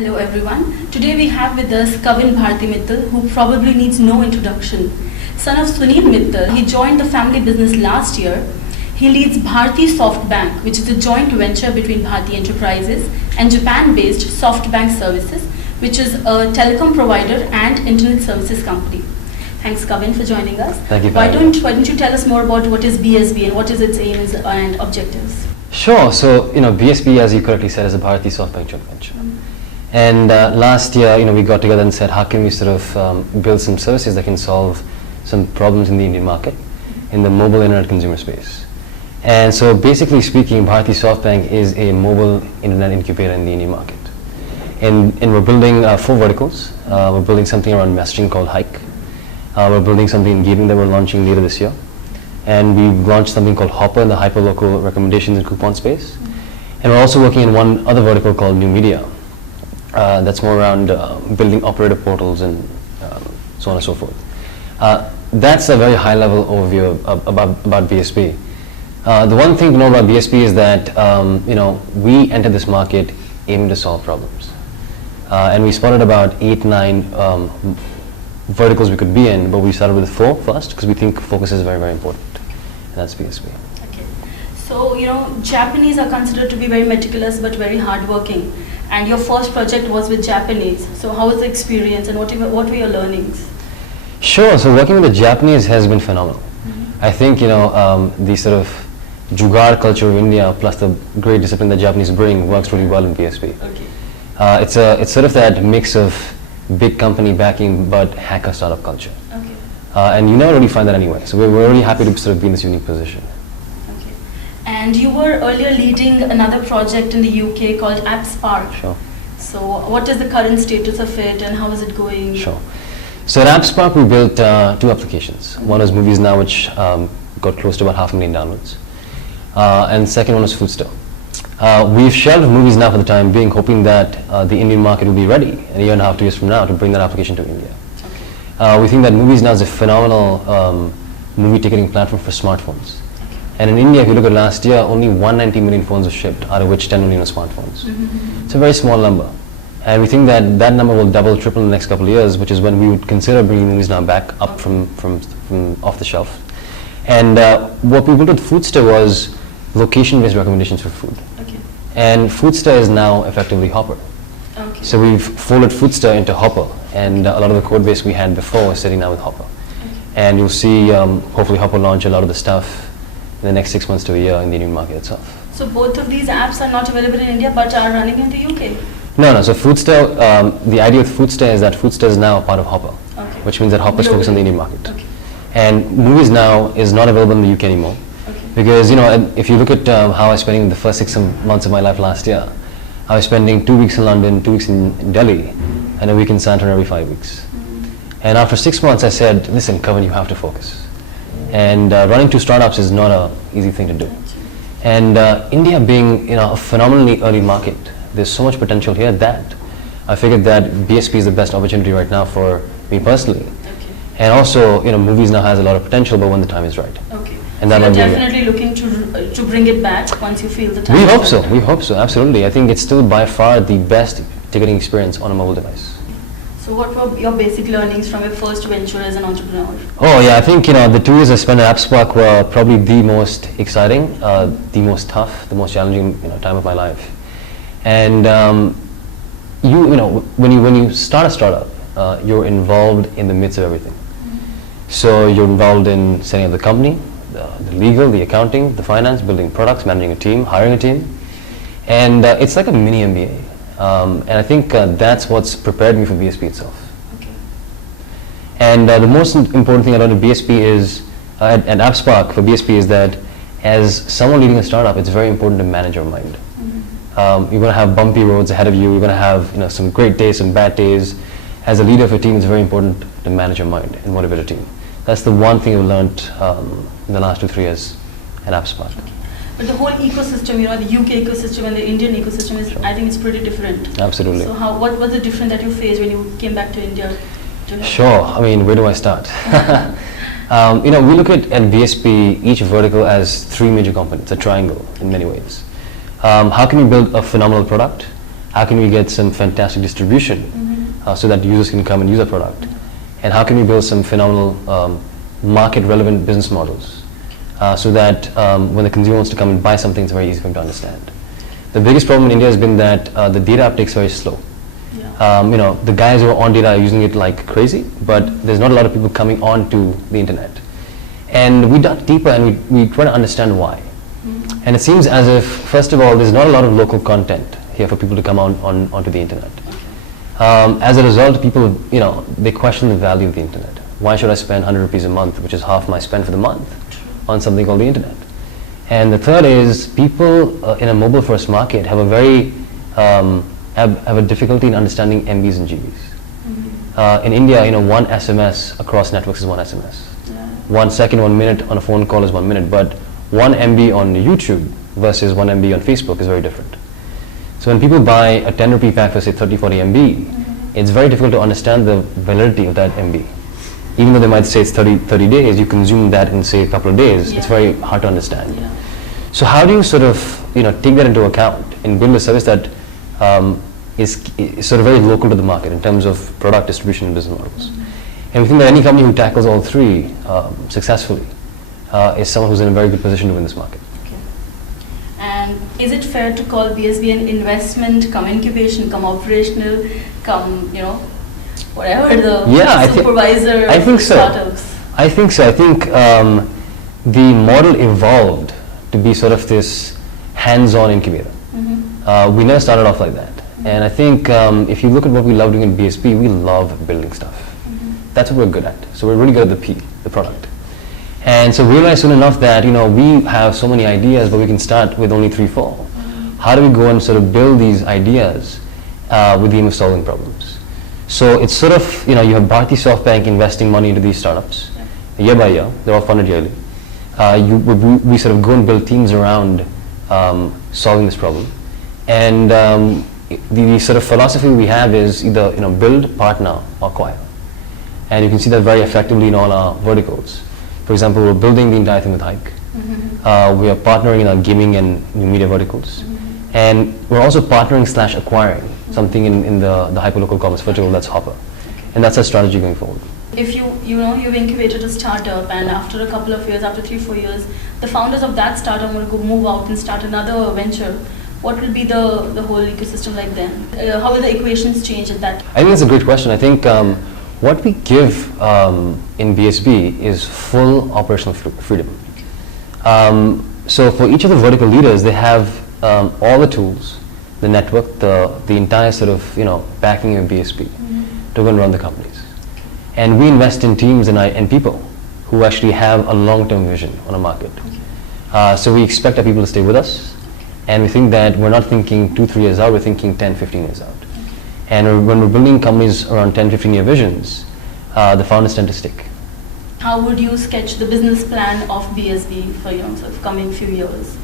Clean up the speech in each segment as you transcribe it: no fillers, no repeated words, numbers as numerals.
Hello everyone. Today we have with us Kavin Bharti Mittal, who probably needs no introduction. Son of Sunil Mittal, he joined the family business last year. He leads Bharti SoftBank, which is a joint venture between Bharti Enterprises and Japan-based SoftBank Services, which is a telecom provider and internet services company. Thanks, Kavin, for joining us. Thank you. Why don't you tell us more about what is BSB and what is its aims and objectives? Sure. So, BSB, as you correctly said, is a Bharti SoftBank joint venture. And last year, we got together and said, how can we sort of build some services that can solve some problems in the Indian market, in the mobile internet consumer space. And so basically speaking, Bharti SoftBank is a mobile internet incubator in the Indian market. And we're building 4 verticals. We're building something around messaging called Hike. We're building something in gaming that we're launching later this year. And we've launched something called Hoppr in the hyperlocal recommendations and coupon space. And we're also working in one other vertical called New Media. That's more around building operator portals and so on and so forth. That's a very high level overview about BSB. The one thing to know about BSB is that we entered this market aiming to solve problems. And we spotted about 8-9 verticals we could be in, but we started with 4 first because we think focus is very, very important. And that's BSB. Okay. So, Japanese are considered to be very meticulous but very hardworking. And your first project was with Japanese. So how was the experience and what were your learnings? Sure. So working with the Japanese has been phenomenal. I think, the sort of jugaad culture of India plus the great discipline that Japanese bring works really well in BSB. Okay. It's sort of that mix of big company backing but hacker startup culture. Okay. And you never really find that anyway. So we're really happy to sort of be in this unique position. Okay. And you were earlier leading another project in the UK called AppSpark. Sure. So what is the current status of it and how is it going? Sure. So at AppSpark we built 2 applications. One is Movies Now, which got close to about 500,000 downloads. And second one is Foodster. We've shelved Movies Now for the time being, hoping that the Indian market will be ready in a year and a half, 2 years from now to bring that application to India. Okay. We think that Movies Now is a phenomenal movie ticketing platform for smartphones. Okay. And in India, if you look at last year, only 190 million phones were shipped, out of which 10 million are smartphones. It's a very small number. And we think that that number will double, triple in the next couple of years, which is when we would consider bringing Movies Now back up from off the shelf. And what we built with Foodster was location-based recommendations for food. Okay. And Foodster is now effectively Hoppr. Okay. So we've folded Foodster into Hoppr, and a lot of the code base we had before is sitting now with Hoppr. Okay. And you'll see hopefully Hoppr launch a lot of the stuff in the next 6 months to a year in the Indian market itself. So both of these apps are not available in India but are running in the UK? No. So Foodster, the idea with Foodster is that Foodster is now part of Hoppr, okay, which means that Hoppr is focused on the Indian market. Okay. And Movies Now is not available in the UK anymore. Okay. Because if you look at how I was spending the first 6 months of my life last year, I was spending 2 weeks in London, 2 weeks in Delhi, and a week in San Antonio every 5 weeks. And after 6 months I said, listen, Kavin, you have to focus. And running 2 startups is not an easy thing to do. And India being a phenomenally early market, there's so much potential here that I figured that BSB is the best opportunity right now for me personally. Okay. And also, Movies Now has a lot of potential, but when the time is right. Okay. And so you're definitely looking to bring it back once you feel the time. We hope so. We hope so. Absolutely. I think it's still by far the best ticketing experience on a mobile device. So what were your basic learnings from your first venture as an entrepreneur? Oh yeah, I think the 2 years I spent at AppSpark were probably the most exciting, the most tough, the most challenging time of my life. And when you start a startup, you're involved in the midst of everything. So you're involved in setting up the company, the legal, the accounting, the finance, building products, managing a team, hiring a team, and it's like a mini MBA. And I think that's what's prepared me for BSB itself. Okay. And the most important thing I learned at BSB is at AppSpark for BSB is that as someone leading a startup, it's very important to manage your mind. You're going to have bumpy roads ahead of you. You're going to have some great days, some bad days. As a leader of a team, it's very important to manage your mind and motivate a team. That's the one thing I've learned in the last 2-3 years at AppSpark. Okay. But the whole ecosystem, the UK ecosystem and the Indian ecosystem is, sure, I think it's pretty different. Absolutely. So what was the difference that you faced when you came back to India? Sure. I mean, where do I start? We look at BSB, each vertical as 3 major components, a triangle in many ways. How can you build a phenomenal product? How can we get some fantastic distribution so that users can come and use our product? And how can we build some phenomenal market-relevant business models so that when the consumer wants to come and buy something, it's very easy for them to understand. The biggest problem in India has been that the data uptake is very slow. The guys who are on data are using it like crazy, but there's not a lot of people coming on to the internet. And we dug deeper and we try to understand why. And it seems as if, first of all, there's not a lot of local content here for people to come onto the internet. As a result, people, they question the value of the internet. Why should I spend 100 rupees a month, which is half my spend for the month, on something called the internet? And the third is, people in a mobile-first market have a very have a difficulty in understanding MBs and GBs. In India, one SMS across networks is one SMS. 1 second, 1 minute on a phone call is 1 minute, but 1 MB on YouTube versus 1 MB on Facebook is very different. So when people buy a 10 rupee pack for say 30, 40 MB, it's very difficult to understand the validity of that MB. Even though they might say it's 30 days, you consume that in say a couple of days, it's very hard to understand. So how do you sort of take that into account and build a service that is sort of very local to the market in terms of product distribution and business models? And we think that any company who tackles all three successfully is someone who's in a very good position to win this market. And is it fair to call BSB an investment, come incubation, come operational, come, whatever the supervisor I think so. startups? I think so. I think the model evolved to be sort of this hands-on incubator. We never started off like that. And I think if you look at what we love doing in BSB, we love building stuff. That's what we're good at. So we're really good at the product. And so we realized soon enough that we have so many ideas, but we can start with only 3, 4. How do we go and sort of build these ideas with the aim of solving problems? So it's sort of you have Bharti SoftBank investing money into these startups year by year. They're all funded yearly. We sort of go and build teams around solving this problem. And the sort of philosophy we have is either build, partner, or acquire. And you can see that very effectively in all our verticals. For example, we're building the entire thing with Hike. We are partnering in our gaming and new media verticals. And we're also partnering / acquiring something in the hyperlocal commerce vertical, that's Hoppr. And that's our strategy going forward. If you've incubated a startup and after a couple of years, after 3, 4 years, the founders of that startup want to go move out and start another venture, what will be the whole ecosystem like then? How will the equations change at that? I think that's a great question. I think what we give in BSB is full operational freedom. So for each of the vertical leaders, they have all the tools, the network, the entire sort of backing of BSB to go and run the companies. And we invest in teams and people who actually have a long-term vision on a market. So we expect our people to stay with us, and we think that we're not thinking 2, 3 years out, we're thinking 10, 15 years out. And when we're building companies around 10, 15-year visions, the founders tend to stick. How would you sketch the business plan of BSB for sort of coming few years?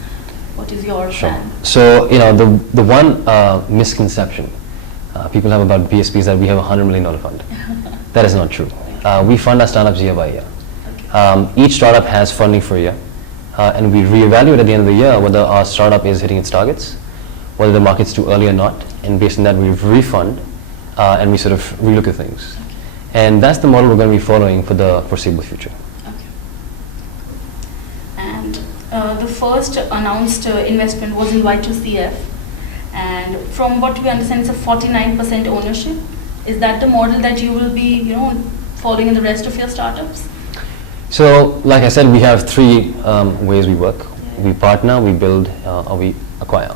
What is your plan? So the one misconception people have about BSB is that we have a $100 million fund. That is not true. We fund our startups year by year. Each startup has funding for a year, and we reevaluate at the end of the year whether our startup is hitting its targets, whether the market's too early or not, and based on that we refund and we sort of relook at things. And that's the model we're going to be following for the foreseeable future. And the first announced investment was in Y2CF, and from what we understand it's a 49% ownership. Is that the model that you will be following in the rest of your startups? So like I said, we have 3 ways we work. We partner, we build, or we acquire.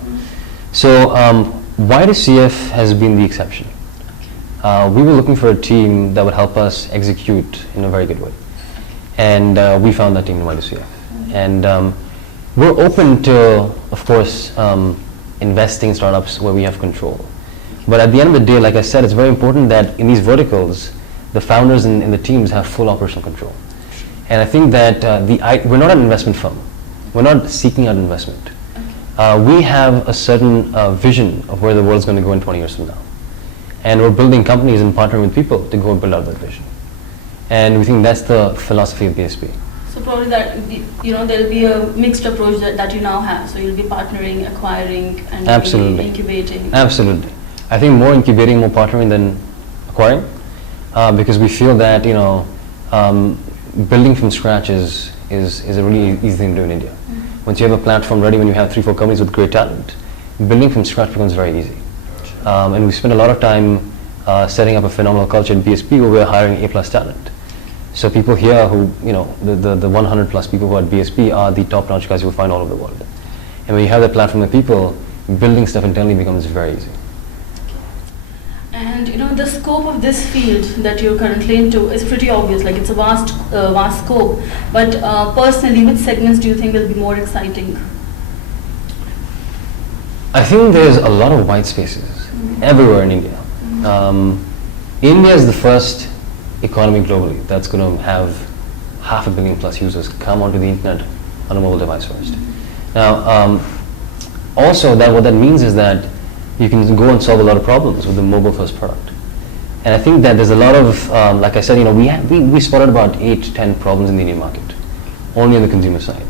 So Y2CF has been the exception. We were looking for a team that would help us execute in a very good way. And we found that team in Y2CF. And we're open to, of course, investing in startups where we have control. But at the end of the day, like I said, it's very important that in these verticals, the founders and the teams have full operational control. And I think that we're not an investment firm. We're not seeking out investment. We have a certain vision of where the world's going to go in 20 years from now. And we're building companies and partnering with people to go and build out that vision. And we think that's the philosophy of BSB. So probably that there'll be a mixed approach that you now have. So you'll be partnering, acquiring, and maybe incubating. Absolutely. I think more incubating, more partnering than acquiring, because we feel that building from scratch is a really easy thing to do in India. Once you have a platform ready, when you have 3-4 companies with great talent, building from scratch becomes very easy. And we spend a lot of time setting up a phenomenal culture at BSP where we're hiring A+ talent. So people here who, the 100 plus people who are at BSP are the top-notch guys you'll find all over the world. And when you have that platform of people, building stuff internally becomes very easy. And the scope of this field that you're currently into is pretty obvious, like it's a vast scope. But personally, which segments do you think will be more exciting? I think there's a lot of white spaces everywhere in India. India is the first economy globally that's going to have 500 million plus users come onto the internet on a mobile device first. Now, also what that means is that you can go and solve a lot of problems with the mobile first product. And I think that there's a lot of, like I said, we spotted about 8-10 problems in the Indian market, only on the consumer side.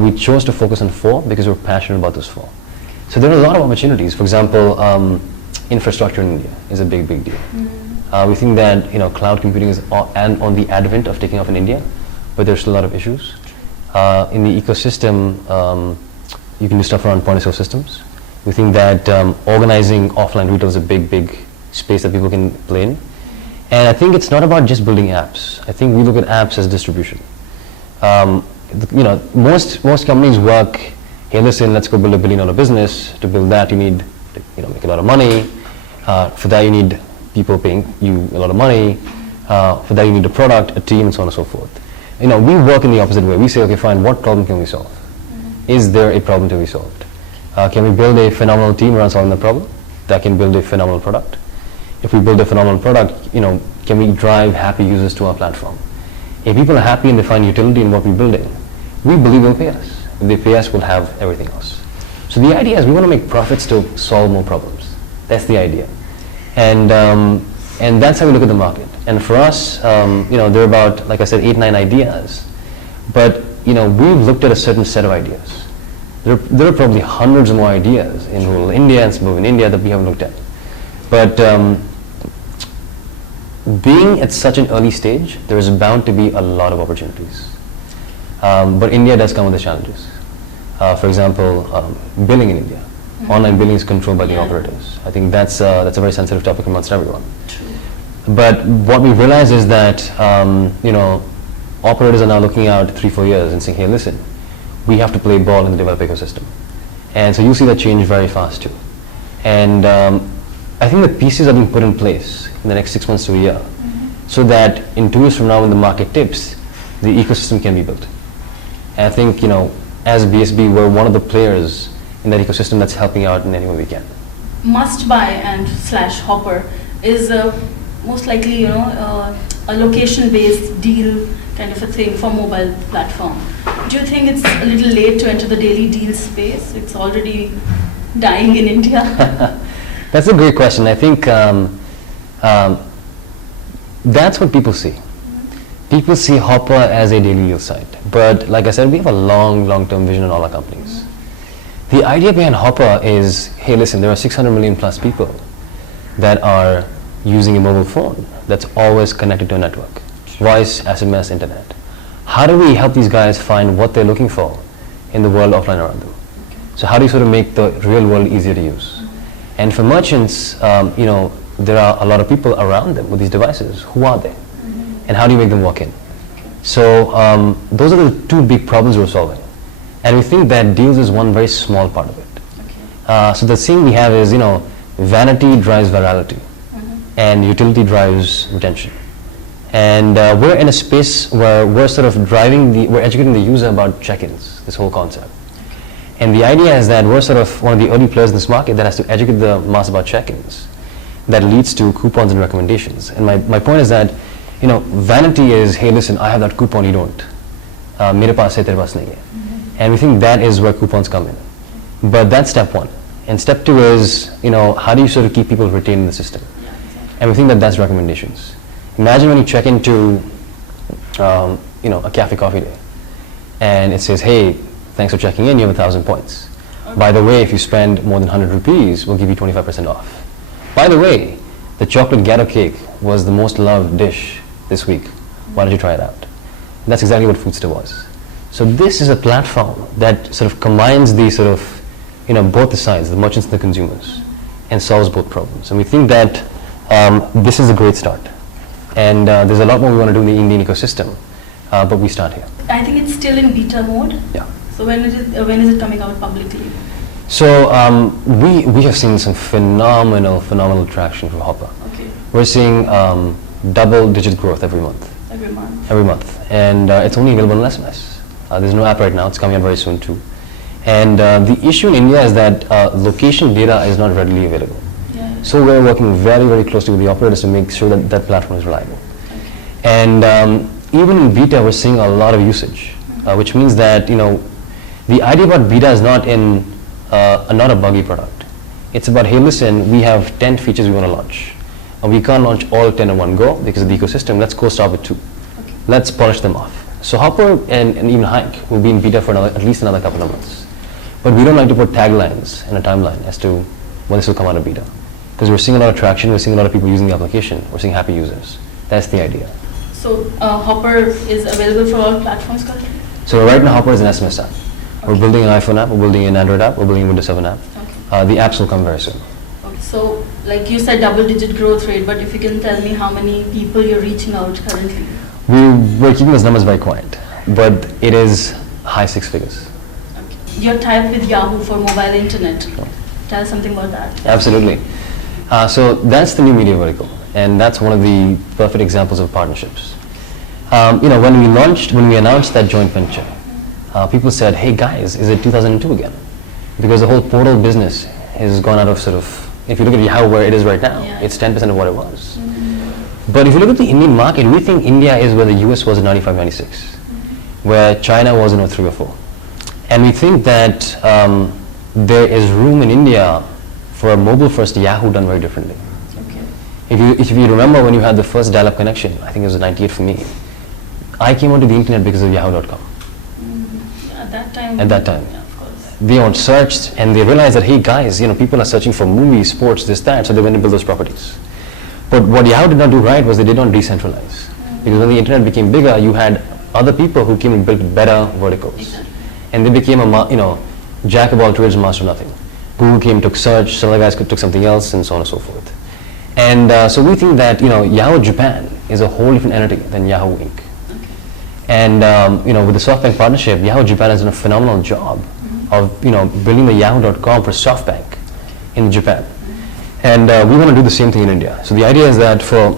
We chose to focus on 4 because we're passionate about those 4. So there are a lot of opportunities. For example, infrastructure in India is a big deal. We think that cloud computing is on the advent of taking off in India, but there's still a lot of issues. In the ecosystem, you can do stuff around point-of-sale systems. We think that organizing offline retail is a big space that people can play in. And I think it's not about just building apps. I think we look at apps as distribution. Most companies work, hey listen, let's go build $1 billion business. To build that you need to make a lot of money. For that you need people paying you a lot of money. For that you need a product, a team, and so on and so forth. We work in the opposite way. We say, okay, fine, what problem can we solve? Is there a problem to be solved? Can we build a phenomenal team around solving the problem that can build a phenomenal product? If we build a phenomenal product, can we drive happy users to our platform? If people are happy and they find utility in what we're building, we believe they'll pay us. If they pay us, we'll have everything else. So the idea is we want to make profits to solve more problems. That's the idea. And that's how we look at the market. And for us, there are about, like I said, 8-9 ideas. But, we've looked at a certain set of ideas. There are probably hundreds of more ideas in rural India and suburban India that we haven't looked at. But being at such an early stage, there is bound to be a lot of opportunities. But India does come with the challenges. For example, billing in India. Online billing is controlled by the operators. I think that's a very sensitive topic amongst everyone. True. But what we realize is that operators are now looking out 3-4 years and saying, hey, listen, we have to play ball in the developer ecosystem. And so you see that change very fast too. And I think the pieces are being put in place in the next 6 months to a year, so that in 2 years from now when the market tips, the ecosystem can be built. And I think, as BSB, we're one of the players in that ecosystem that's helping out in any way we can. Must buy and /Hoppr is most likely, a location-based deal kind of a thing for mobile platform. Do you think it's a little late to enter the daily deal space? It's already dying in India. That's a great question. I think that's what people see. People see Hoppr as a daily deal site. But like I said, we have a long-term vision in all our companies. The idea behind Hoppr is, hey, listen, there are 600 million plus people that are using a mobile phone that's always connected to a network. Voice, SMS, internet. How do we help these guys find what they're looking for in the world offline around them? So how do you sort of make the real world easier to use? And for merchants, there are a lot of people around them with these devices. Who are they? And how do you make them walk in? So those are the 2 big problems we're solving. And we think that deals is one very small part of it. So the thing we have is, vanity drives virality, and utility drives retention. And we're in a space where we're sort of we're educating the user about check-ins, this whole concept. And the idea is that we're sort of one of the early players in this market that has to educate the mass about check-ins. That leads to coupons and recommendations. And my point is that, vanity is, hey, listen, I have that coupon, you don't. Mere paas hai, tere paas nahi hai. And we think that is where coupons come in. But that's step 1. And step 2 is, how do you sort of keep people retained in the system? And we think that that's recommendations. Imagine when you check into, a cafe coffee day, and it says, hey, thanks for checking in, you have 1,000 points. By the way, if you spend more than 100 rupees, we'll give you 25% off. By the way, the chocolate gatto cake was the most loved dish this week. Why don't you try it out? And that's exactly what Foodster was. So this is a platform that sort of combines the sort of, both the sides, the merchants and the consumers, and solves both problems. And we think that this is a great start. And there's a lot more we want to do in the Indian ecosystem, but we start here. I think it's still in beta mode. Yeah. So when is it coming out publicly? So we have seen some phenomenal traction from Hoppr. Okay. We're seeing double-digit growth every month. Every month. And it's only available on SMS. There's no app right now. It's coming out very soon too. And the issue in India is that location data is not readily available. Yeah. So we're working very closely with the operators to make sure that that platform is reliable. Okay. And even in beta, we're seeing a lot of usage, which means that the idea about beta is not a buggy product. It's about, hey, listen, we have 10 features we want to launch. And we can't launch all 10 in one go because of the ecosystem. Let's go start with 2. Okay. Let's polish them off. So Hoppr and even Hike will be in beta for at least another couple of months. But we don't like to put taglines in a timeline as to when this will come out of beta. Because we're seeing a lot of traction, we're seeing a lot of people using the application, we're seeing happy users. That's the idea. So Hoppr is available for all platforms currently? So right now Hoppr is an SMS app. Okay. We're building an iPhone app, we're building an Android app, we're building a Windows 7 app. Okay. The apps will come very soon. Okay. So like you said, double-digit growth rate, but if you can tell me how many people you're reaching out currently? We're keeping those numbers very quiet, but it is high 6 figures. Okay. Your tie-up with Yahoo for mobile internet. Oh. Tell us something about that. Absolutely. So that's the new media vertical, and that's one of the perfect examples of partnerships. When we announced that joint venture, people said, hey guys, is it 2002 again? Because the whole portal business has gone out of sort of, if you look at Yahoo where it is right now, yeah, it's 10% of what it was. Mm-hmm. But if you look at the Indian market, we think India is where the US was in 95, 96, mm-hmm, where China was in 03 or 04. And we think that there is room in India for a mobile-first Yahoo done very differently. Okay. If you remember when you had the first dial-up connection, I think it was 98 for me, I came onto the internet because of Yahoo.com. Mm-hmm. At that time? At that time. Yeah, of course. They searched and they realized that, hey guys, people are searching for movies, sports, this, that, so they went and built those properties. But what Yahoo did not do right was they did not decentralize. Mm-hmm. Because when the internet became bigger, you had other people who came and built better verticals. Exactly. And they became a jack of all trades and master of nothing. Google came, took search, some other guys took something else, and so on and so forth. And so we think that Yahoo Japan is a whole different entity than Yahoo Inc. Okay. And with the SoftBank partnership, Yahoo Japan has done a phenomenal job, mm-hmm, of building the Yahoo.com for SoftBank in Japan. Mm-hmm. And we want to do the same thing in India. So the idea is that for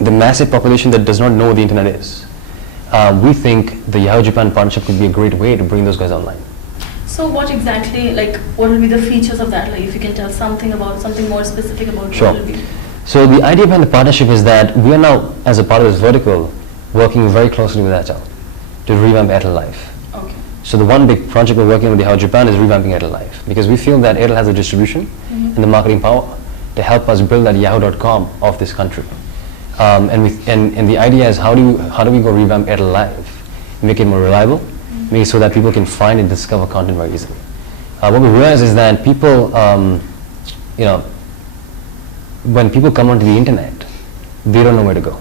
the massive population that does not know what the internet is, we think the Yahoo Japan partnership could be a great way to bring those guys online. So what exactly, what will be the features of that? Like if you can tell something more specific about sure. What will be. So the idea behind the partnership is that we are now, as a part of this vertical, working very closely with Airtel to revamp Airtel Life. Okay. So the one big project we're working with Yahoo Japan is revamping Airtel Life, because we feel that Airtel has the distribution, mm-hmm, and the marketing power to help us build that Yahoo.com of this country. And the idea is how do we go revamp Airtel Live, make it more reliable, make it so that people can find and discover content very easily. What we realize is that people, when people come onto the internet, they don't know where to go.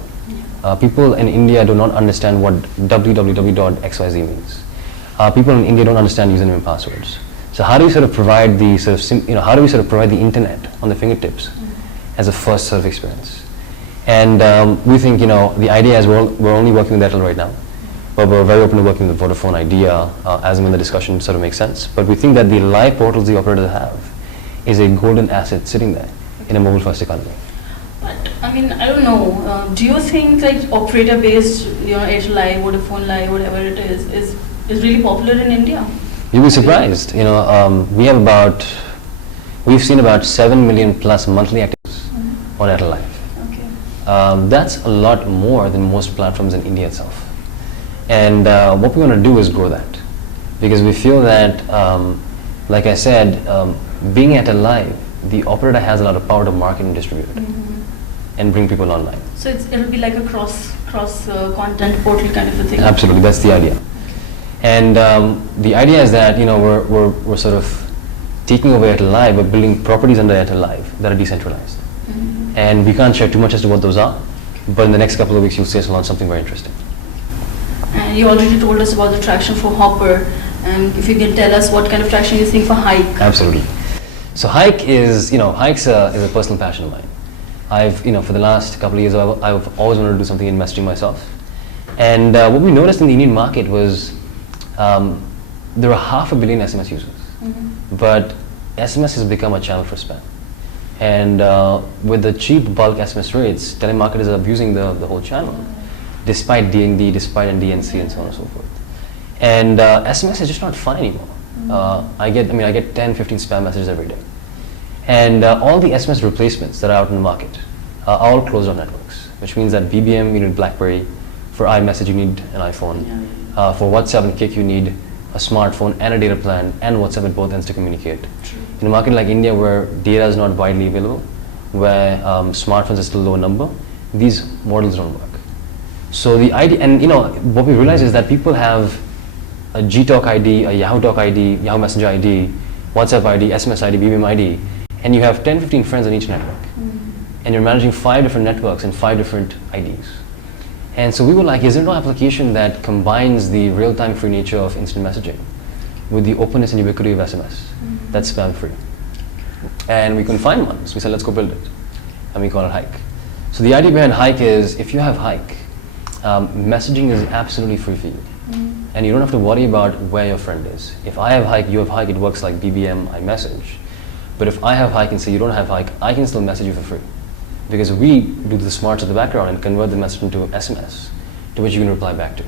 People in India do not understand what www.xyz means. People in India don't understand username and passwords. So how do we sort of provide the how do we sort of provide the internet on the fingertips, mm-hmm, as a first sort of experience? And we think the idea is we're only working with Airtel right now. But we're very open to working with the Vodafone idea as and when the discussion sort of makes sense. But we think that the live portals the operators have is a golden asset sitting there in a mobile-first economy. But I mean, I don't know. Do you think like operator-based, Airtel Live, Vodafone Live, whatever it is really popular in India? You'll be surprised. We've seen about 7 million plus monthly actives, mm-hmm, on Airtel Live. Okay. That's a lot more than most platforms in India itself. And what we want to do is grow that, because we feel that, like I said, being at a live, the operator has a lot of power to market and distribute it, mm-hmm, and bring people online. So it'll be like a cross content portal kind of a thing. Absolutely, that's the idea. Okay. And the idea is that we're sort of taking over Airtel Live, but building properties under Airtel Live that are decentralized. And we can't share too much as to what those are, but in the next couple of weeks you'll see us launch something very interesting. And you already told us about the traction for Hoppr, and if you can tell us what kind of traction you're seeing for Hike. Absolutely. So Hike is, Hike's is a personal passion of mine. I've, for the last couple of years, I've always wanted to do something in messaging myself. And what we noticed in the Indian market was there are 500 million SMS users, but SMS has become a channel for spam. And with the cheap bulk SMS rates, telemarketers are abusing the whole channel, despite DND, despite NDNC, and so on and so forth. And SMS is just not fun anymore. I get 10, 15 spam messages every day. And all the SMS replacements that are out in the market are all closed off networks, which means that BBM, you need BlackBerry. For iMessage, you need an iPhone. For WhatsApp and Kik, you need a smartphone and a data plan and WhatsApp at both ends to communicate. In a market like India, where data is not widely available, where smartphones are still low number, these models don't work. So the idea, and what we realize is that people have a Gtalk ID, a Yahoo Talk ID, Yahoo Messenger ID, WhatsApp ID, SMS ID, BBM ID, and you have 10, 15 friends on each network. And you're managing 5 different networks and 5 different IDs. And so we were like, is there no application that combines the real-time free nature of instant messaging with the openness and ubiquity of SMS that's spam-free? And we couldn't find one, so we said, let's go build it. And we call it Hike. So the idea behind Hike is, if you have Hike, messaging is absolutely free for you. And you don't have to worry about where your friend is. If I have Hike, you have Hike, it works like BBM, iMessage. But if I have Hike and say you don't have Hike, I can still message you for free. Because we do the smarts at the background and convert the message into SMS, to which you can reply back to.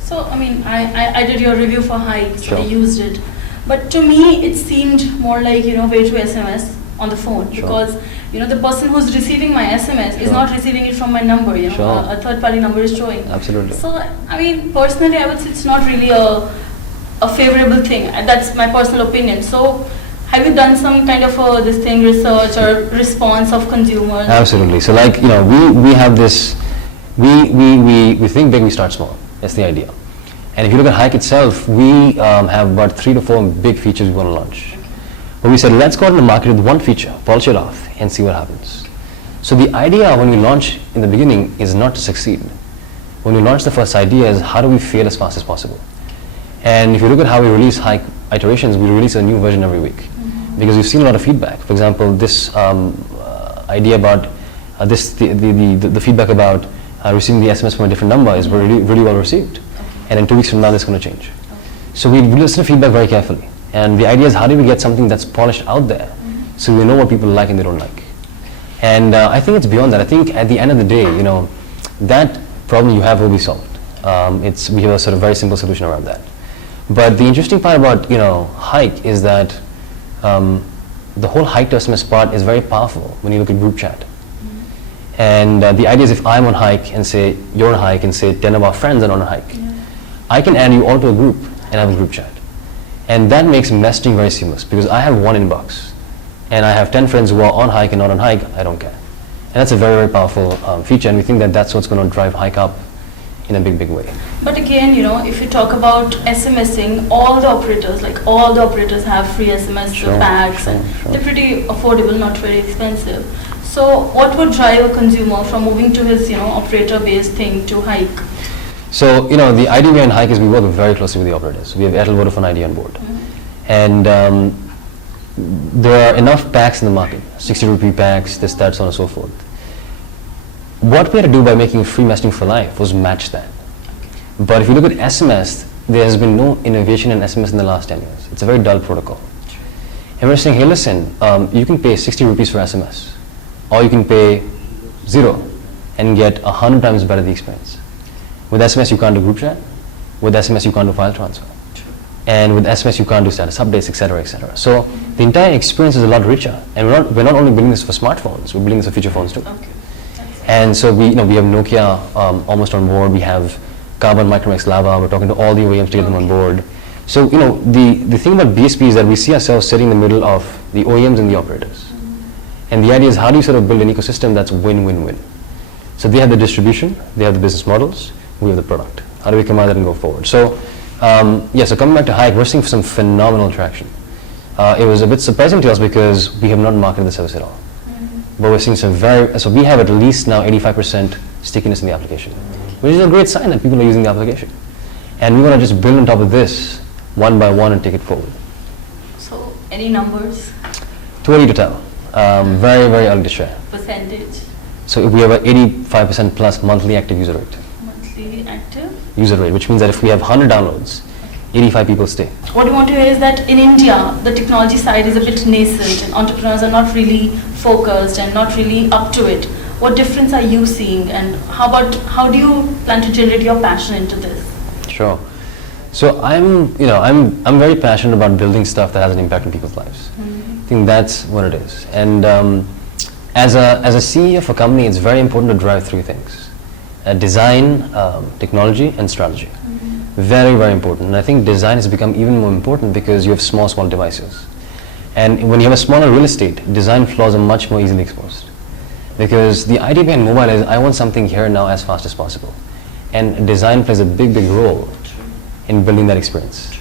So, I did your review for Hike, so Sure. I used it. But to me, it seemed more like, way to SMS on the phone. Sure. Because, the person who's receiving my SMS is Sure. not receiving it from my number, Sure. a third-party number is showing. Absolutely. So, personally, I would say it's not really a favorable thing. That's my personal opinion. So, have you done some kind of research or response of consumers? Absolutely. So we have this, we think big, we start small. That's the idea. And if you look at Hike itself, we have about 3 to 4 big features we want to launch. But we said, let's go out in the market with one feature, polish it off, and see what happens. So the idea when we launch in the beginning is not to succeed. When we launch, the first idea is how do we fail as fast as possible? And if you look at how we release Hike iterations, we release a new version every week. Because we've seen a lot of feedback. For example, this idea about the feedback about receiving the SMS from a different number is really, really well received. And in 2 weeks from now, that's going to change. So we listen to feedback very carefully. And the idea is, how do we get something that's polished out there so we know what people like and they don't like? And I think it's beyond that. I think at the end of the day, that problem you have will be solved. We have a sort of very simple solution around that. But the interesting part about Hike is that the whole Hike to SMS part is very powerful when you look at group chat. And the idea is, if I'm on Hike and say you're on Hike and say 10 of our friends are on a Hike, I can add you all to a group and have a group chat. And that makes messaging very seamless, because I have one inbox and I have 10 friends who are on Hike and not on Hike, I don't care. And that's a very, very powerful feature, and we think that that's what's going to drive Hike up in a big, big way. But again, if you talk about SMSing, all the operators have free SMS packs, and they're pretty affordable, not very expensive. So what would drive a consumer from moving to his, operator-based thing to Hike? So, the idea behind Hike is we work very closely with the operators. We have Airtel, Vodafone ID on board. And there are enough packs in the market, 60 rupee packs, this, that, so on and so forth. What we had to do by making free messaging for life was match that. But if you look at SMS, there has been no innovation in SMS in the last 10 years. It's a very dull protocol. And we're saying, hey, listen, you can pay 60 rupees for SMS, or you can pay 0 and get 100 times better the experience. With SMS, you can't do group chat. With SMS, you can't do file transfer. And with SMS, you can't do status updates, etc., etc. So the entire experience is a lot richer. And we're not only building this for smartphones, we're building this for feature phones too. And so we have Nokia almost on board. We have Carbon, Micromax, Lava. We're talking to all the OEMs to get them on board. So the thing about BSP is that we see ourselves sitting in the middle of the OEMs and the operators. And the idea is, how do you sort of build an ecosystem that's win-win-win? So they have the distribution, they have the business models, we have the product. How do we combine that and go forward? So so coming back to Hike, we're seeing some phenomenal traction. It was a bit surprising to us because we have not marketed the service at all. but we're seeing so we have at least now 85% stickiness in the application, which is a great sign that people are using the application. And we want to just build on top of this one by one and take it forward. So, any numbers? Too early to tell. Very, very early to share. Percentage? So we have an 85% plus monthly active user rate. Monthly active? User rate, which means that if we have 100 downloads, 85 people stay. What I want to hear is that in India, the technology side is a bit nascent and entrepreneurs are not really focused and not really up to it. What difference are you seeing, and how do you plan to generate your passion into this? Sure. So I'm very passionate about building stuff that has an impact on people's lives. I think that's what it is. And as a CEO of a company, it's very important to drive three things: design, technology, and strategy. Very, very important. And I think design has become even more important because you have small devices. And when you have a smaller real estate, design flaws are much more easily exposed. Because the idea behind mobile is I want something here now as fast as possible. And design plays a big, big role in building that experience.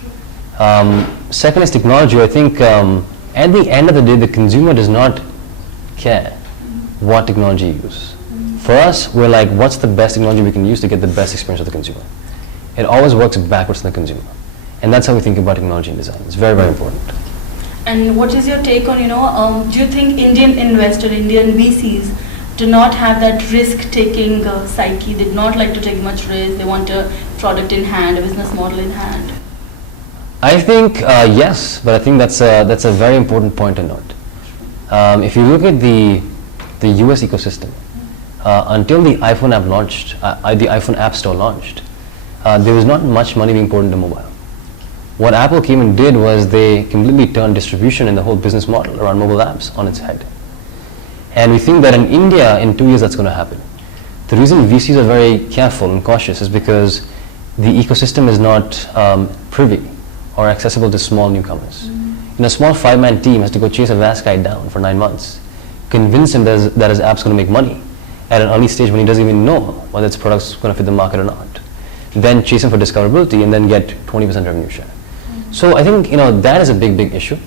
Second is technology. I think at the end of the day, the consumer does not care what technology you use. For us, we're like, what's the best technology we can use to get the best experience of the consumer? It always works backwards to the consumer. And that's how we think about technology and design. It's very, very important. And what is your take on, do you think Indian investor, Indian VCs do not have that risk-taking psyche? They do not like to take much risk. They want a product in hand, a business model in hand. I think yes, but I think that's a very important point to note. If you look at the US ecosystem, until the iPhone app launched, the iPhone App Store launched, there was not much money being poured into mobile. What Apple came and did was they completely turned distribution and the whole business model around mobile apps on its head. And we think that in India, in 2 years, that's going to happen. The reason VCs are very careful and cautious is because the ecosystem is not privy or accessible to small newcomers. A small 5-man team has to go chase a vast guy down for 9 months, convince him that his app's going to make money at an early stage when he doesn't even know whether its product's going to fit the market or not. Then chase him for discoverability and then get 20% revenue share. So I think that is a big, big issue.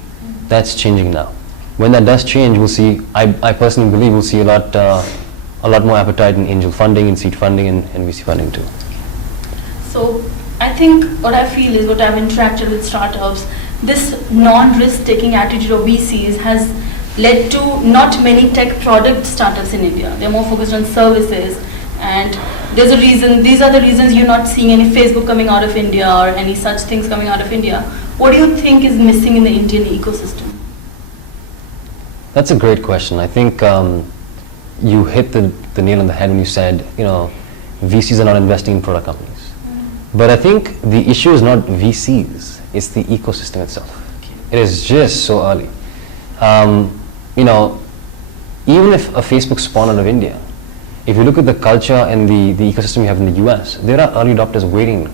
That's changing now. When that does change, we'll see. I personally believe we'll see a lot more appetite in angel funding, in seed funding, and VC funding too. So I think what I feel is what I've interacted with startups, this non-risk-taking attitude of VCs has led to not many tech product startups in India. They're more focused on services, and there's a reason. These are the reasons you're not seeing any Facebook coming out of India or any such things coming out of India. What do you think is missing in the Indian ecosystem? That's a great question. I think you hit the nail on the head when you said, VCs are not investing in product companies. But I think the issue is not VCs, it's the ecosystem itself. It is just so early. Even if a Facebook spawned out of India, if you look at the culture and the ecosystem you have in the US, there are early adopters waiting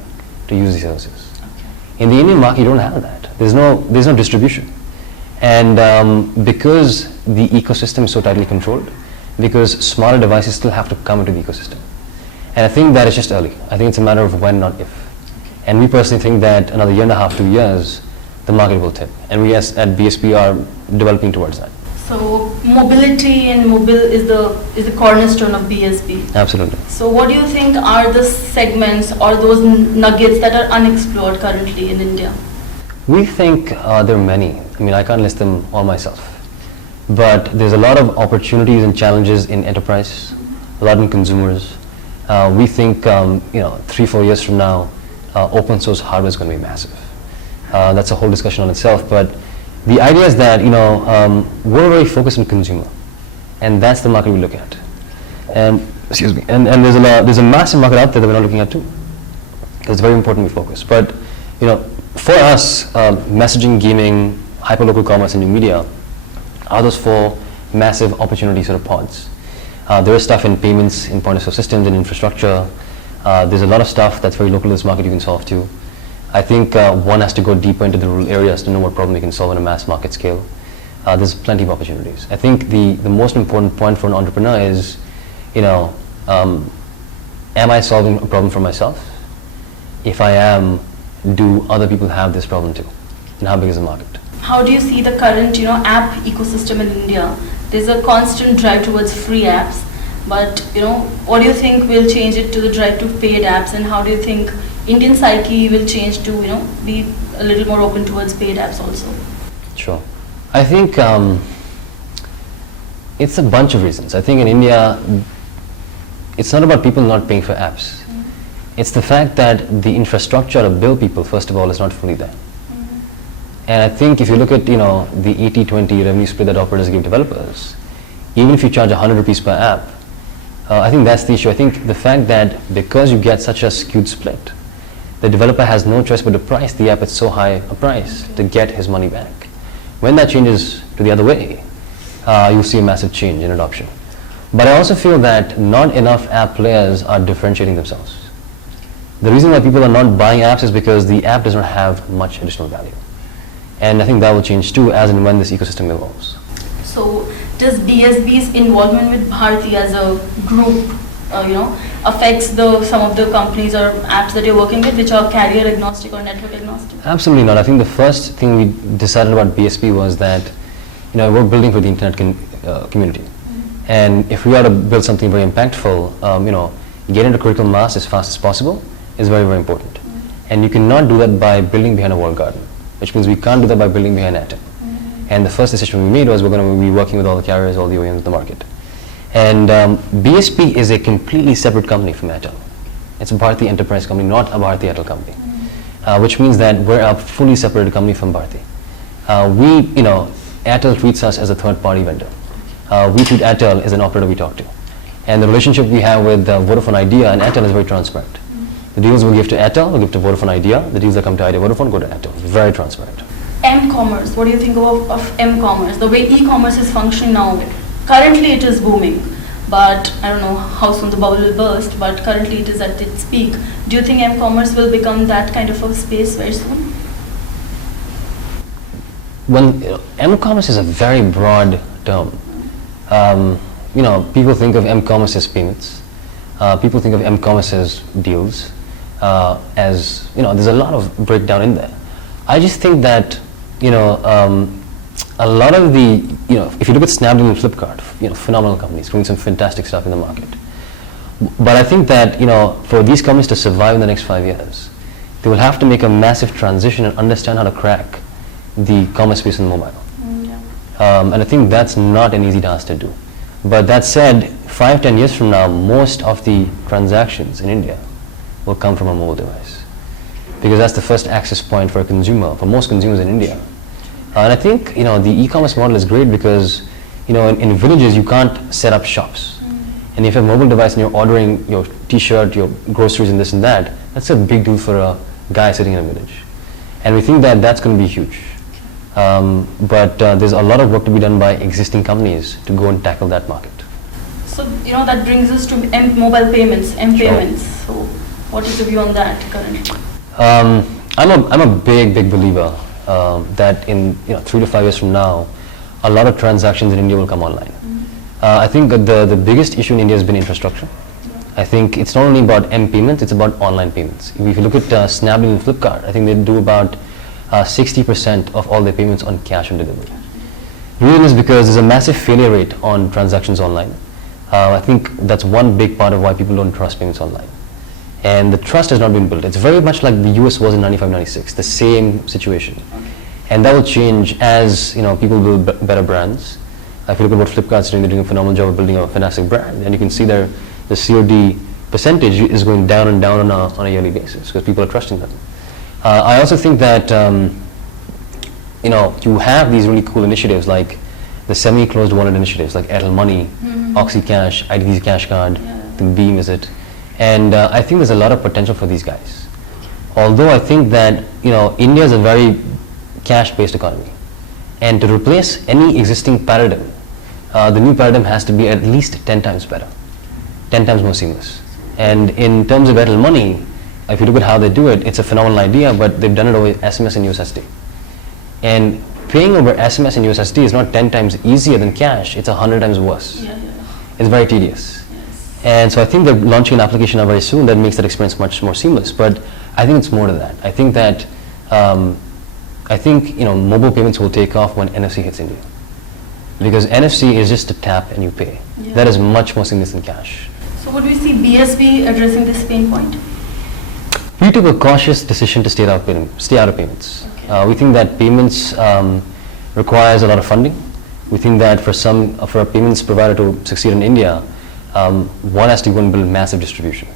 to use these services. In the Indian market, you don't have that. There's no distribution. And because the ecosystem is so tightly controlled, because smaller devices still have to come into the ecosystem. And I think that is just early. I think it's a matter of when, not if. And we personally think that another 1.5 to 2 years, the market will tip. And we at BSP are developing towards that. So mobility and mobile is the cornerstone of BSP. Absolutely. So what do you think are the segments or those nuggets that are unexplored currently in India? We think there are many. I can't list them all myself. But there's a lot of opportunities and challenges in enterprise, a lot in consumers. We think 3-4 years from now, open source hardware is going to be massive. That's a whole discussion on itself. But the idea is that we're very focused on consumer, and that's the market we look at. And there's a massive market out there that we're not looking at too. It's very important we focus. But for us, messaging, gaming, hyperlocal commerce, and new media are those 4 massive opportunity sort of pods. There is stuff in payments, in point of sale systems, and infrastructure. There's a lot of stuff that's very local to this market you can solve too. I think one has to go deeper into the rural areas to know what problem you can solve on a mass market scale. There's plenty of opportunities. I think the most important point for an entrepreneur is, am I solving a problem for myself? If I am, do other people have this problem too? And how big is the market? How do you see the current app ecosystem in India? there's a constant drive towards free apps. But what do you think will change it to the drive to paid apps, and how do you think Indian psyche will change to be a little more open towards paid apps also? Sure. I think it's a bunch of reasons. I think in India, it's not about people not paying for apps. It's the fact that the infrastructure to build people, first of all, is not fully there. And I think if you look at the 80-20 revenue split that operators give developers, even if you charge 100 rupees per app, I think that's the issue. I think the fact that because you get such a skewed split, the developer has no choice but to price the app at so high a price to get his money back. When that changes to the other way, you'll see a massive change in adoption. But I also feel that not enough app players are differentiating themselves. The reason why people are not buying apps is because the app does not have much additional value. And I think that will change too as and when this ecosystem evolves. So does BSB's involvement with Bharti as a group, affects some of the companies or apps that you're working with, which are carrier agnostic or network agnostic? Absolutely not. I think the first thing we decided about BSB was that, we're building for the internet community. And if we are to build something very impactful, get into critical mass as fast as possible is very, very important. And you cannot do that by building behind a walled garden, which means we can't do that by building behind Atom. And the first decision we made was we're going to be working with all the carriers, all the OEMs in the market. And BSP is a completely separate company from Airtel. It's a Bharti enterprise company, not a Bharti Airtel company, which means that we're a fully separated company from Bharti. Airtel treats us as a third-party vendor. We treat Airtel as an operator we talk to. And the relationship we have with Vodafone Idea and Airtel is very transparent. The deals we give to Airtel, we give to Vodafone Idea. The deals that come to Idea Vodafone go to Airtel. Very transparent. M-commerce, what do you think of M-commerce? The way e-commerce is functioning now, currently it is booming, but I don't know how soon the bubble will burst, but currently it is at its peak. Do you think M-commerce will become that kind of a space very soon? M-commerce is a very broad term. People think of M-commerce as payments. People think of M-commerce as deals. There's a lot of breakdown in there. I just think that a lot of the if you look at Snapdeal and Flipkart, phenomenal companies doing some fantastic stuff in the market. But I think that for these companies to survive in the next 5 years, they will have to make a massive transition and understand how to crack the commerce space in mobile. And I think that's not an easy task to do. But that said, 5-10 years from now, most of the transactions in India will come from a mobile device, because that's the first access point for a consumer, for most consumers in India. And I think the e-commerce model is great because in villages you can't set up shops. And if you have a mobile device and you're ordering your t-shirt, your groceries and this and that, that's a big deal for a guy sitting in a village. And we think that that's going to be huge. But there's a lot of work to be done by existing companies to go and tackle that market. So that brings us to mobile payments, M-payments. Sure. So what is the view on that currently? I'm a big believer that in 3 to 5 years from now, a lot of transactions in India will come online. I think that the biggest issue in India has been infrastructure. I think it's not only about M-payments, it's about online payments. If you look at Snapdeal and Flipkart, I think they do about 60% of all their payments on cash on delivery. The reason is because there's a massive failure rate on transactions online. I think that's one big part of why people don't trust payments online. And the trust has not been built. It's very much like the US was in 95-96, the same situation. And that will change as people build better brands. If you look at what Flipkart's doing, they're doing a phenomenal job of building a fantastic brand. And you can see the COD percentage is going down and down on a yearly basis because people are trusting them. I also think that you have these really cool initiatives like the semi-closed wallet initiatives like Airtel Money, OxyCash, IDV's Cash Card, the Beam is it. And I think there's a lot of potential for these guys. Although I think that India is a very cash-based economy, and to replace any existing paradigm, the new paradigm has to be at least 10 times better, 10 times more seamless. And in terms of Airtel Money, if you look at how they do it, it's a phenomenal idea, but they've done it over SMS and USSD. And paying over SMS and USSD is not 10 times easier than cash, it's 100 times worse. It's very tedious. And so I think they're launching an application now very soon that makes that experience much more seamless. But I think it's more to that. I think that mobile payments will take off when NFC hits India. because NFC is just a tap and you pay. Yeah. That is much more seamless than cash. So would we see BSB addressing this pain point? We took a cautious decision to stay out of payments. Okay. We think that payments requires a lot of funding. We think that for a payments provider to succeed in India, one has to go and build massive distribution.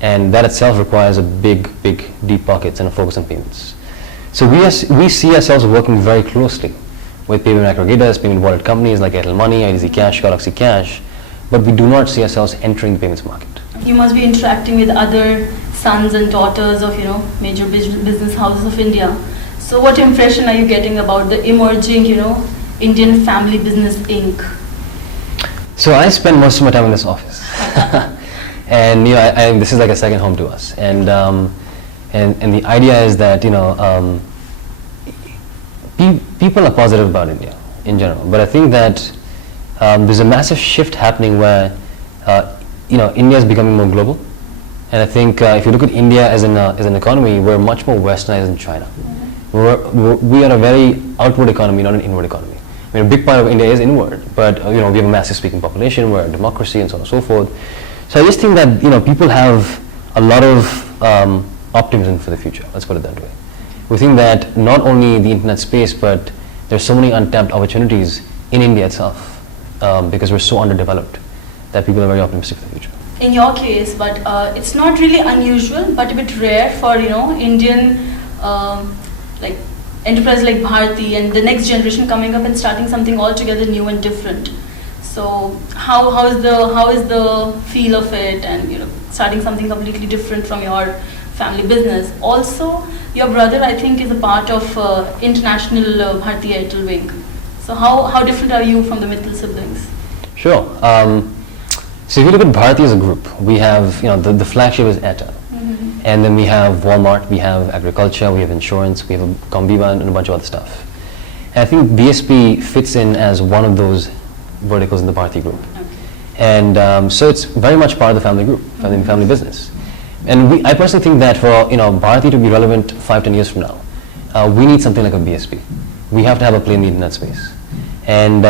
And that itself requires a big, deep pockets and a focus on payments. So we see ourselves working very closely with payment aggregators, payment wallet companies like Airtel Money, IDC Cash, Galaxy Cash, but we do not see ourselves entering the payments market. You must be interacting with other sons and daughters of major business houses of India. So what impression are you getting about the emerging Indian family business Inc.? So I spend most of my time in this office, and this is like a second home to us. And the idea is that people are positive about India in general, but I think that there's a massive shift happening where India is becoming more global. And I think if you look at India as an economy, we're much more westernized than China. We are a very outward economy, not an inward economy. I mean, a big part of India is inward, but we have a massive speaking population, we're a democracy, and so on and so forth. So I just think that people have a lot of optimism for the future. Let's put it that way. We think that not only the internet space, but there's so many untapped opportunities in India itself because we're so underdeveloped that people are very optimistic for the future. In your case, but it's not really unusual, but a bit rare for Indian like enterprise like Bharti and the next generation coming up and starting something altogether new and different. So how is the feel of it, and starting something completely different from your family business? Also, your brother, I think, is a part of international Bharti Airtel wing. So how different are you from the Mittal siblings? Sure. So if you look at Bharti as a group, we have the flagship is Airtel. And then we have Walmart, we have agriculture, we have insurance, we have Comviva and a bunch of other stuff. And I think BSP fits in as one of those verticals in the Bharti Group. Okay. And so it's very much part of the family group, family business. And I personally think that for Bharti to be relevant 5-10 years from now, we need something like a BSP. We have to have a play in the internet space. And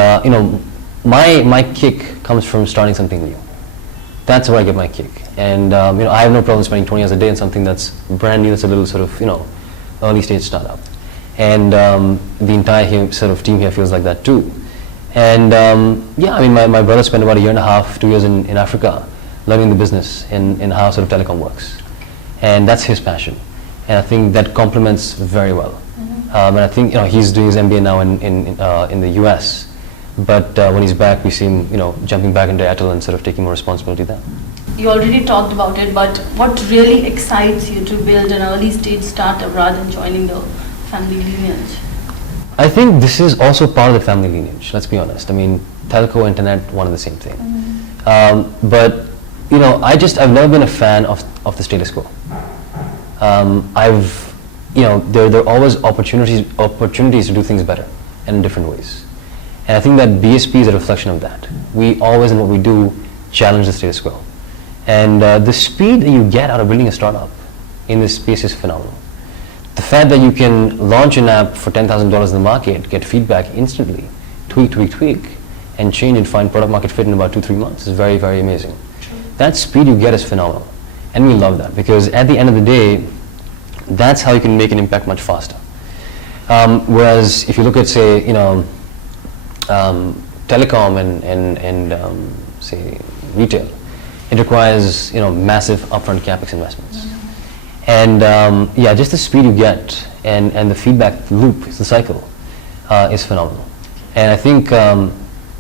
my kick comes from starting something new. That's where I get my kick. And I have no problem spending 20 hours a day on something that's brand new, that's a little sort of early stage startup. And the entire sort of team here feels like that too. And my brother spent about 1.5 years, 2 years in Africa learning the business in how sort of telecom works. And that's his passion. And I think that complements very well. And I think he's doing his MBA now in the US. But when he's back, we see him jumping back into Airtel and sort of taking more responsibility there. You already talked about it, but what really excites you to build an early stage startup rather than joining the family lineage? I think this is also part of the family lineage, let's be honest. I mean, telco, internet, one and the same thing. But I've never been a fan of the status quo. There are always opportunities to do things better and in different ways. And I think that BSP is a reflection of that. We always, in what we do, challenge the status quo. And the speed that you get out of building a startup in this space is phenomenal. The fact that you can launch an app for $10,000 in the market, get feedback instantly, tweak, and change and find product market fit in about 2-3 months is very, very amazing. That speed you get is phenomenal. And we love that because at the end of the day, that's how you can make an impact much faster. Whereas if you look at, say, telecom and say retail, it requires massive upfront capex investments. And just the speed you get and the feedback loop, the cycle, is phenomenal. And I think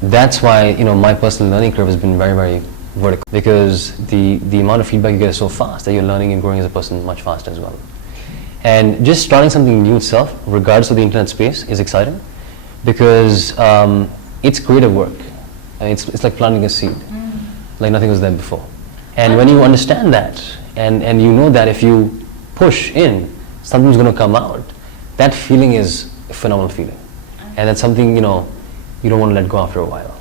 that's why my personal learning curve has been very, very vertical, because the amount of feedback you get is so fast that you're learning and growing as a person much faster as well. And just starting something new itself, regardless of the internet space, is exciting because it's creative work. I mean, it's like planting a seed, like nothing was there before. And when you understand that, and you know that if you push in, something's going to come out, that feeling is a phenomenal feeling. And that's something, you don't want to let go after a while.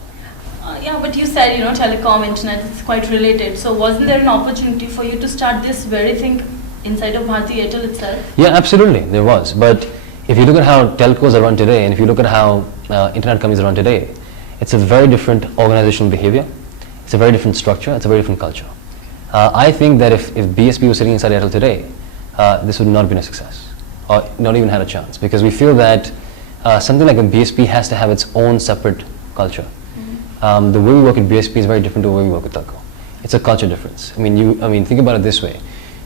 Yeah, but you said, telecom, internet, it's quite related. So wasn't there an opportunity for you to start this very thing inside of Bharti Airtel itself? Yeah, absolutely, there was. But if you look at how telcos are run today, and if you look at how internet companies run today, it's a very different organizational behavior, it's a very different structure, it's a very different culture. I think that if BSB was sitting inside Airtel today, this would not have been a success, or not even had a chance, because we feel that something like a BSP has to have its own separate culture. The way we work at BSP is very different to the way we work with telco. It's a culture difference. I mean, think about it this way.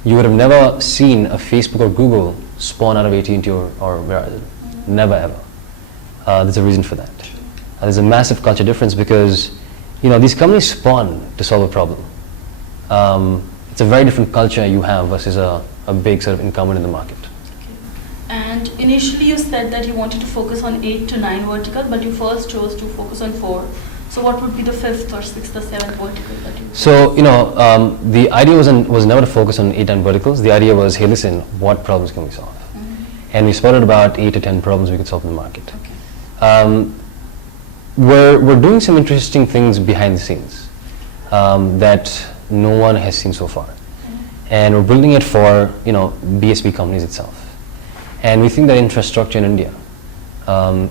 You would have never seen a Facebook or Google spawn out of AT&T or Verizon. Never ever. There's a reason for that. There's a massive culture difference because, these companies spawn to solve a problem. It's a very different culture you have versus a big sort of incumbent in the market. And initially you said that you wanted to focus on 8 to 9 vertical, but you first chose to focus on 4. So what would be the 5th or 6th or 7th vertical that you would? So, the idea was never to focus on 8 10 verticals. The idea was, hey, listen, what problems can we solve? And we spotted about 8 to 10 problems we could solve in the market. Okay. We're doing some interesting things behind the scenes that no one has seen so far. And we're building it for, BSP companies itself. And we think that infrastructure in India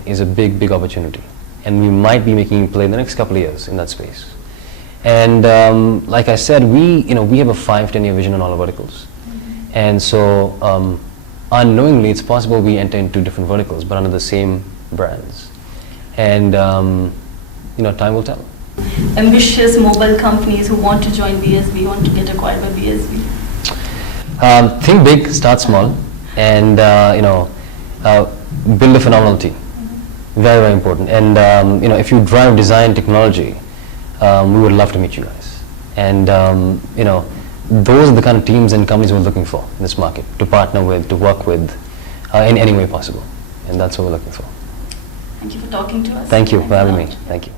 is a big, big opportunity. And we might be making a play in the next couple of years in that space. And like I said, we have a 5-10 year vision on all our verticals. And so unknowingly, it's possible we enter into different verticals, but under the same brands. And time will tell. Ambitious mobile companies who want to join BSB, want to get acquired by BSB? Think big, start small, and build a phenomenal team. Very, very important. And if you drive design technology, we would love to meet you guys. And those are the kind of teams and companies we're looking for in this market, to partner with, to work with, in any way possible. And that's what we're looking for. Thank you for talking to us. Thank you for having me. Thank you.